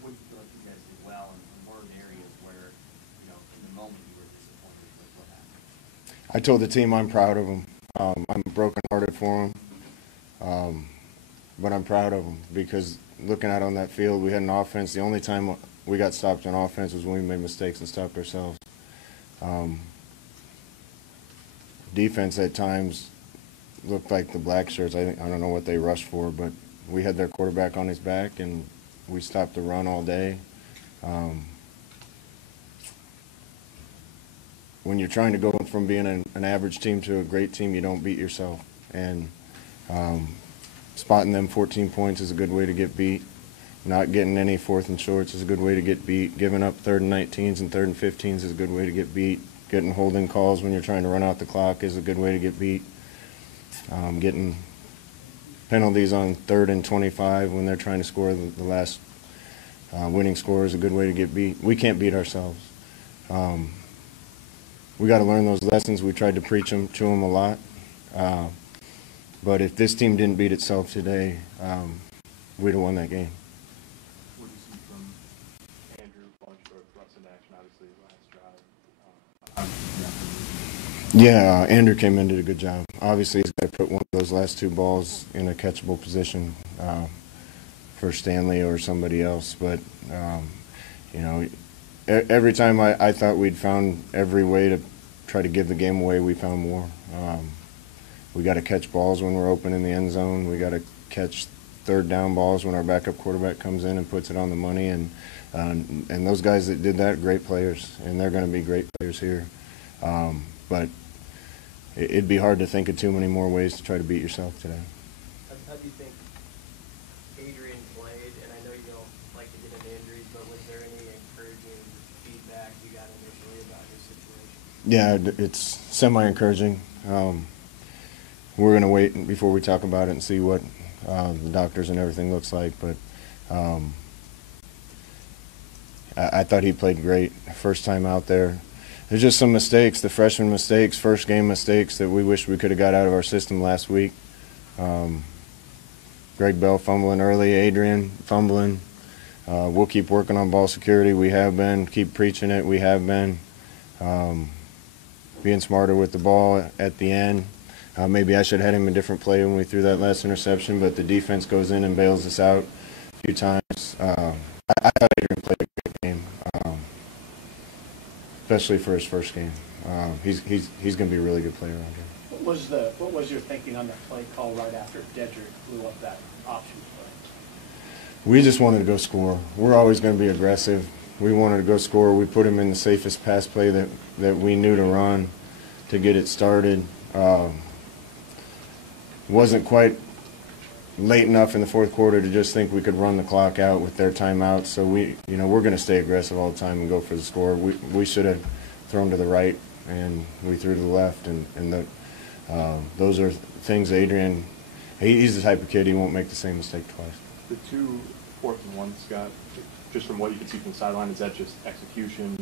what you feel like you guys did well, and what are the areas where, you know, in the moment you were disappointed with what happened? I told the team I'm proud of them. I'm brokenhearted for them, but I'm proud of them because looking out on that field, we had an offense. The only time we got stopped on offense was when we made mistakes and stopped ourselves. Defense at times looked like the black shirts. I don't know what they rushed for, but we had their quarterback on his back, and we stopped the run all day. When you're trying to go from being an average team to a great team, you don't beat yourself. And spotting them 14 points is a good way to get beat. Not getting any 4th and shorts is a good way to get beat. Giving up 3rd and 19s and 3rd and 15s is a good way to get beat. Getting holding calls when you're trying to run out the clock is a good way to get beat. Getting penalties on 3rd and 25 when they're trying to score the last winning score is a good way to get beat. We can't beat ourselves. We got to learn those lessons. We tried to preach them to them a lot. But if this team didn't beat itself today, we'd have won that game. What do you see from Andrew Bunchberg, thrust in action, obviously, last drive? Yeah, Andrew came in and did a good job. Obviously, he's got to put one of those last 2 balls in a catchable position for Stanley or somebody else. But, you know, every time I thought we'd found every way to try to give the game away, we found more. We got to catch balls when we're open in the end zone. We got to catch 3rd down balls when our backup quarterback comes in and puts it on the money. And those guys that did that, great players, and they're going to be great players here. But it'd be hard to think of too many more ways to try to beat yourself today. How do you think Adrian played? And I know you don't like to get into injuries, but was there any encouraging feedback you got initially about his situation? Yeah, it's semi-encouraging. We're going to wait before we talk about it and see what the doctors and everything looks like. But I thought he played great. First time out there. There's just some mistakes, the freshman mistakes, first game mistakes that we wish we could have got out of our system last week. Greg Bell fumbling early, Adrian fumbling. We'll keep working on ball security. We have been. Keep preaching it. We have been. Being smarter with the ball at the end. Maybe I should have had him a different play when we threw that last interception, but the defense goes in and bails us out a few times. I thought Adrian played a great game, especially for his first game. He's going to be a really good player around here. What was your thinking on the play call right after Dedrick blew up that option play? We just wanted to go score. We're always going to be aggressive. We wanted to go score. We put him in the safest pass play that we knew to run to get it started. Wasn't quite late enough in the 4th quarter to just think we could run the clock out with their timeout. So we're going to stay aggressive all the time and go for the score. We should have thrown to the right, and we threw to the left. And those are things Adrian, he's the type of kid, he won't make the same mistake twice. The 2 4th and 1s, Scott, just from what you could see from the sideline, is that just execution?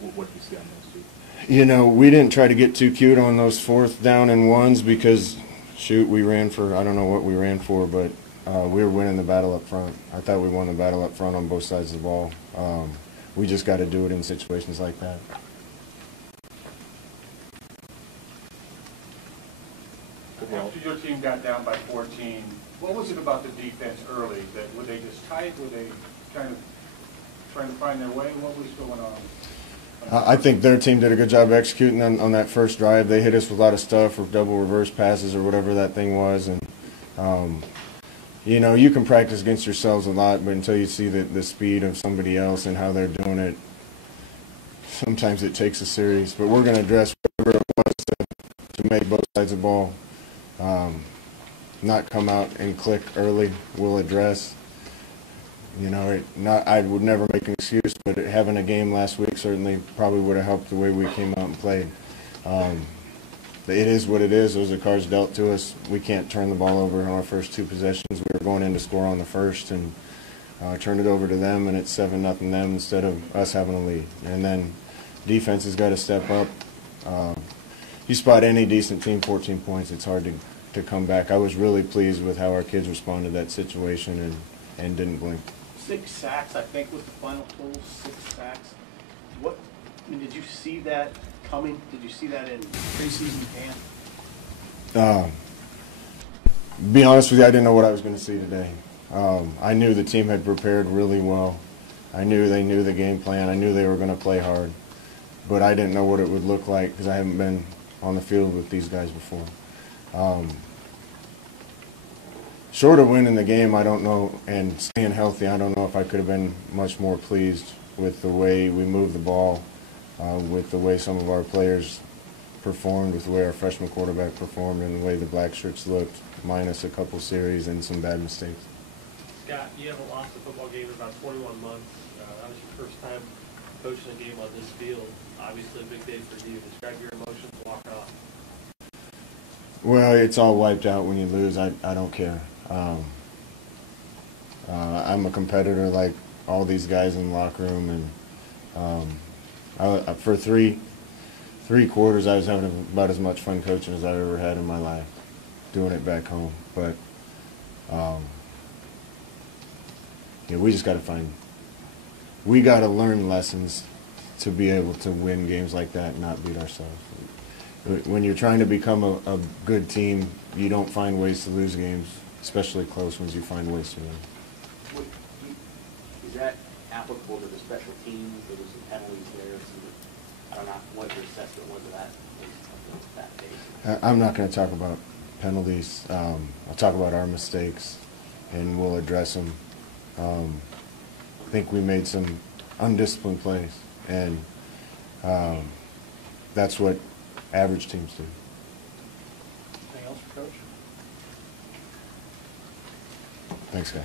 What did you see on those 2? You know, we didn't try to get too cute on those 4th down and 1s because, shoot, we ran for, I don't know what we ran for, but we were winning the battle up front. I thought we won the battle up front on both sides of the ball. We just got to do it in situations like that. After your team got down by 14, what was it about the defense early? Were they just tight? Were they kind of trying to find their way? What was going on? I think their team did a good job executing on that first drive. They hit us with a lot of stuff or double reverse passes or whatever that thing was. And, you know, you can practice against yourselves a lot, but until you see the speed of somebody else and how they're doing it, sometimes it takes us serious. But we're going to address whatever it was to make both sides of the ball not come out and click early. We'll address. You know, I would never make an excuse, but having a game last week certainly probably would have helped the way we came out and played. It is what it is. Those are cards dealt to us. We can't turn the ball over on our first 2 possessions. We were going in to score on the first and turned it over to them, and it's 7-0 them instead of us having a lead. And then defense has got to step up. You spot any decent team 14 points, it's hard to come back. I was really pleased with how our kids responded to that situation and didn't blink. 6 sacks, I think, was the final total, 6 sacks. What, I mean, did you see that coming? Did you see that in preseason camp? Be honest with you, I didn't know what I was going to see today. I knew the team had prepared really well. I knew they knew the game plan. I knew they were going to play hard. But I didn't know what it would look like because I haven't been on the field with these guys before. Short of winning the game, I don't know, and staying healthy, I don't know if I could have been much more pleased with the way we moved the ball, with the way some of our players performed, with the way our freshman quarterback performed, and the way the black shirts looked, minus a couple series and some bad mistakes. Scott, you haven't lost a football game in about 21 months. That was your first time coaching a game on this field. Obviously a big day for you. Describe your emotions walking off. Well, it's all wiped out when you lose. I don't care. I'm a competitor like all these guys in the locker room, and for three quarters I was having about as much fun coaching as I've ever had in my life, doing it back home. But we just got to we got to learn lessons to be able to win games like that and not beat ourselves. When you're trying to become a good team, you don't find ways to lose games, especially close ones. You find ways to win. Is that applicable to the special teams? There was some penalties there. I don't know what your assessment was of that case. I'm not going to talk about penalties. I'll talk about our mistakes, and we'll address them. I think we made some undisciplined plays, and that's what average teams do. Anything else for Coach? Thanks, guy.